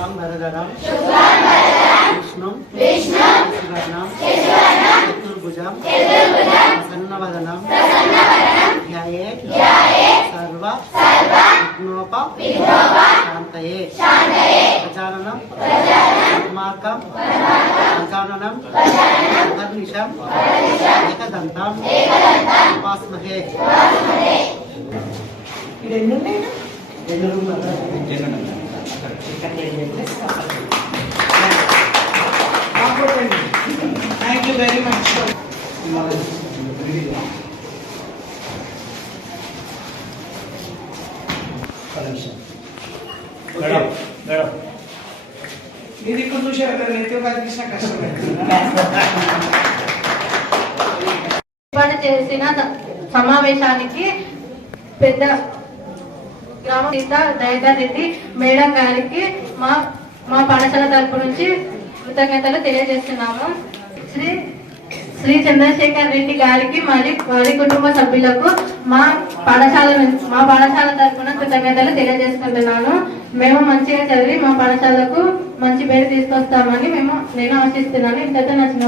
శుక్లాంబరధరం విష్ణు శశివర్ణం చతుర్భుజం ప్రసన్నవదనం ధ్యాయే సర్వ విఘ్నోప శాంతయే ప్రజాననం పద్మార్కం ప్రజాననం అహర్నిశం ఏకదంతం ఉపాస్మహే ఇక్కడ ఎన్ని ఉన్నాయి రెండు రూపాయలు thank you very much madam madam ఇది నెత్తి కనిపించిన కష్టం ఏర్పాటు చేసిన సమావేశానికి పెద్ద గ్రామం సీత దయగా రెడ్డి మేడం గారికి మా మా పాఠశాల తరపు నుంచి కృతజ్ఞతలు తెలియజేస్తున్నాము. శ్రీ శ్రీ చంద్రశేఖర్ రెడ్డి గారికి మరియు వారి కుటుంబ సభ్యులకు మా పాఠశాల మా పాఠశాల తరపున కృతజ్ఞతలు తెలియజేసుకుంటున్నాను. మేము మంచిగా చదివి మా పాఠశాలకు మంచి పేరు తీసుకొస్తామని మేము నేను ఆశిస్తున్నాను. ఇంతతో నా చిన్న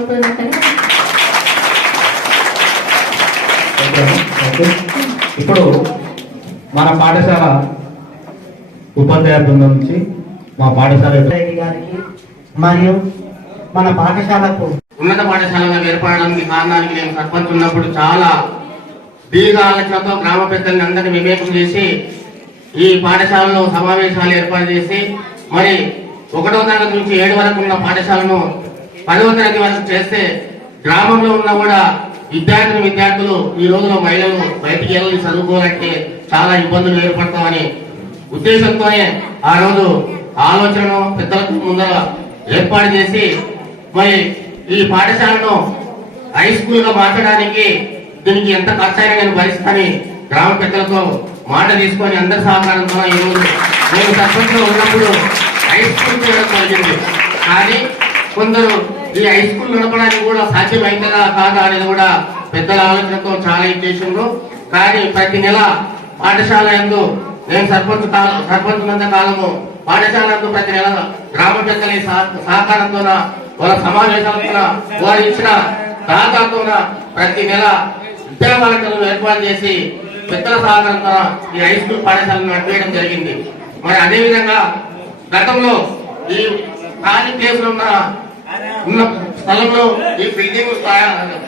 ఇప్పుడు మన పాఠశాల ఉపాధ్యాయ బృందం నుంచి మా పాఠశాల గారికి మరియు మన పాఠశాలకు ఉన్నత పాఠశాలగా ఏర్పడడానికి కారణానికి నేను సర్పంచ్ ఉన్నప్పుడు చాలా దీర్ఘ ఆలోచనతో గ్రామ పెద్దల్ని అందరినీ వివేకం చేసి ఈ పాఠశాలలో సమావేశాలు ఏర్పాటు చేసి మరి ఒకటో తరగతి నుంచి ఏడు వరకు ఉన్న పాఠశాలను పదవ తరగతి వరకు చేస్తే గ్రామంలో ఉన్న కూడా విద్యార్థులు విద్యార్థులు ఈ రోజులో మహిళలు బయటికి వెళ్ళి చదువుకోవాలంటే చాలా ఇబ్బందులు ఏర్పడతామని ఉద్దేశంతోనే ఆ రోజు ఆలోచనను పెద్దలకు ముందర ఏర్పాటు చేసి మరి ఈ పాఠశాలను హై స్కూల్గా మార్చడానికి దీనికి ఎంత ఖర్చైనా నేను భరిస్తానని గ్రామ పెద్దలతో మాట తీసుకొని అందరి సహకారంతో ఈ రోజు నేను సర్పంచ్లో ఉన్నప్పుడు హై స్కూల్ చేయడం జరిగింది. కానీ కొందరు ఈ హై స్కూల్ నడపడానికి కూడా సాధ్యమైందా కాదా అనేది కూడా పెద్దల ఆలోచనతో చాలా ఇచ్చేసిండ్రు. కానీ ప్రతి నెల పాఠశాల ఎందు నేను సర్పంచ్ కాలం సర్పంచ్ మంది కాలము పాఠశాల ఎందు ప్రతి నెల గ్రామ పెద్దల సహకారంతో వాళ్ళ సమావేశాలతో వారు ఇచ్చిన దాదాతోన ప్రతి నెల విద్యాపాలకులను ఏర్పాటు చేసి పెద్దల సహకారంతో ఈ హై స్కూల్ పాఠశాలను నడిపేయడం జరిగింది. మరి అదే విధంగా గతంలో ఈ ఖాళీ ప్లేసులు ఉన్న ఉన్న స్థలంలో ఈ బిల్డింగ్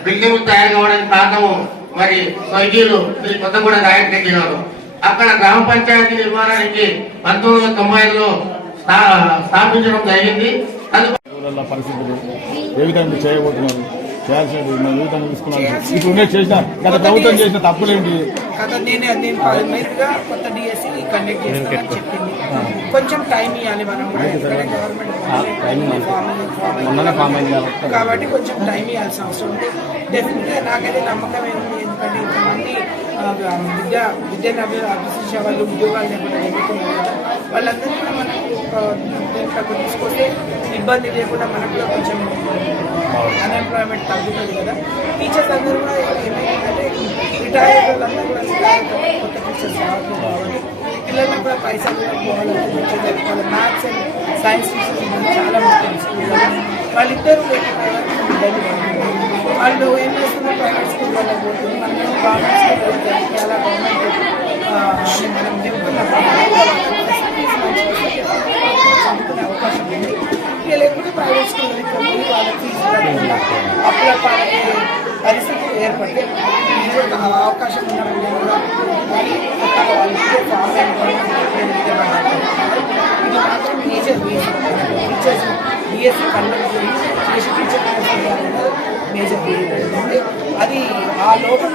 బిల్డింగ్ తయారు కావడానికి కారణము మరి స్వైగీలు శ్రీ కొత్తగూడ నాయక్ రెడ్డి అక్కడ గ్రామ పంచాయతీ నిర్మాణానికి పంతొమ్మిది వందల తొంభై ఐదులో స్థాపించడం జరిగింది. పరిస్థితులు ఏ విధంగా చేయబోతున్నారు? చేయాల్సినవి మనం విధంగా తీసుకున్నాను ఇప్పుడు ఉండే చేసిన గత ప్రభుత్వం చేసిన తప్పులేంటి? నేను నేను కొత్త డిఎస్సి కండక్ట్ చేస్తానని చెప్పింది. కొంచెం టైం ఇవ్వాలి. మనం గవర్నమెంట్ ఫామ్ అయింది కాబట్టి. కొంచెం టైం ఇవ్వాల్సిన అవసరం ఉంది. డెఫినెట్గా నాకైతే నమ్మకం ఏంటి ఎందుకంటే ఇంతమంది విద్యా విద్యను అభి- అభ్యసించే వాళ్ళు ఉద్యోగాలు లేకుండా చదువుతున్నారు కదా వాళ్ళందరినీ కూడా మనం ఒక దీంట్లోకి తీసుకొస్తే ఇబ్బంది లేకుండా మనకు కూడా కొంచెం అన్ఎంప్లాయ్మెంట్ తగ్గుతుంది కదా టీచర్స్ అందరూ కూడా ఏమైందంటే రిటైర్ వాళ్ళందరూ కూడా కొత్త టీచర్స్ రావట్లేదు కాబట్టి పిల్లలకు కూడా పైసలు కూడా పోవాలంటే మ్యాథ్స్ అండ్ సైన్స్ టీచర్స్ చాలా ముఖ్యం స్కూల్లో వాళ్ళిద్దరూ ఇబ్బంది వాళ్ళు ఏం చేస్తున్నారు ప్రైవేట్ స్కూల్ వాళ్ళకి పోతుంది మనం గవర్నమెంట్ స్కూల్ వెళ్తే చాలా గవర్నమెంట్ మనం చెప్తున్నప్పుడు అవకాశం పరిస్థితి ఏర్పడితే ఇది అవకాశం ఉన్నప్పుడు కూడా ఇది మాత్రం మేజర్ టీచర్స్ డిఎస్సి కండక్ట్ చేసి టీచర్ మేజర్ అది ఆ లోపల